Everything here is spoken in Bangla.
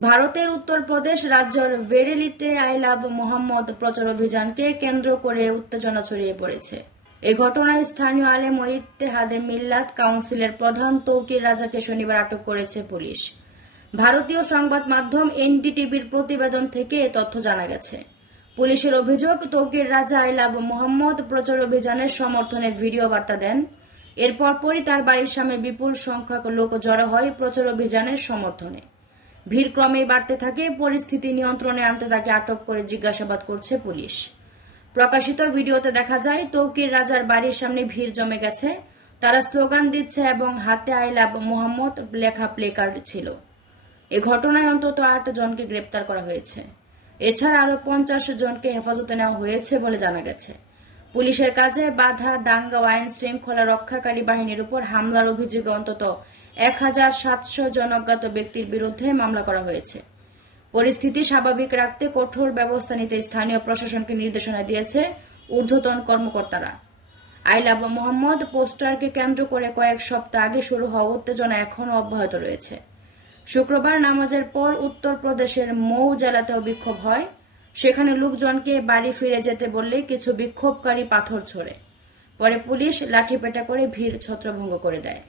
ভারতের উত্তরপ্রদেশ রাজ্যের বেরেলিতে আই লাভ মোহাম্মদ প্রচার অভিযানকে কেন্দ্র করে উত্তেজনা ছড়িয়ে পড়েছে। এ ঘটনায় স্থানীয় আলেম ও ইত্তেহাদে মিল্লাত কাউন্সিলের প্রধান তৌকির রাজাকে শনিবার আটক করেছে পুলিশ। ভারতীয় সংবাদ মাধ্যম এনডিটিভির প্রতিবেদন থেকে এ তথ্য জানা গেছে। পুলিশের অভিযোগ, তৌকির রাজা আই লাভ মোহাম্মদ প্রচার অভিযানের সমর্থনে ভিডিও বার্তা দেন। এরপর পরই তার বাড়ির সামনে বিপুল সংখ্যক লোক জড়ো হয় প্রচার অভিযানের সমর্থনে। ভিড় ক্রমেই বাড়তে থাকে, পরিস্থিতি নিয়ন্ত্রণে আনতে তাকে আটক করে জিজ্ঞাসাবাদ করছে পুলিশ। প্রকাশিত ভিডিওতে দেখা যায়, তৌকির রাজার বাড়ির সামনে ভিড় জমে গেছে। তারা স্লোগান দিচ্ছে এবং হাতে আইলাব মোহাম্মদ লেখা প্লেকার্ড ছিল। এ ঘটনায় অন্তত আট জনকে গ্রেপ্তার করা হয়েছে। এছাড়া আরও পঞ্চাশ জনকে হেফাজতে নেওয়া হয়েছে বলে জানা গেছে। পুলিশের কাজে বাধা, দাঙ্গা আইন শৃঙ্খলা রক্ষাকারী বাহিনীর উপর হামলার অভিযোগে অন্তত এক হাজার সাতশো জন অজ্ঞাত ব্যক্তির বিরুদ্ধে মামলা করা হয়েছে। পরিস্থিতি স্বাভাবিক রাখতে কঠোর ব্যবস্থা নিতে স্থানীয় প্রশাসনকে নির্দেশনা দিয়েছে ঊর্ধ্বতন কর্মকর্তারা। আইলাব মোহাম্মদ পোস্টারকে কেন্দ্র করে কয়েক সপ্তাহ আগে শুরু হওয়া উত্তেজনা এখনও অব্যাহত রয়েছে। শুক্রবার নামাজের পর উত্তরপ্রদেশের মৌ জেলাতেও বিক্ষোভ হয়। সেখানে লোকজনকে বাড়ি ফিরে যেতে বললে কিছু বিক্ষোভকারী পাথর ছোড়ে। পরে পুলিশ লাঠিপেটা করে ভিড় ছত্রভঙ্গ করে দেয়।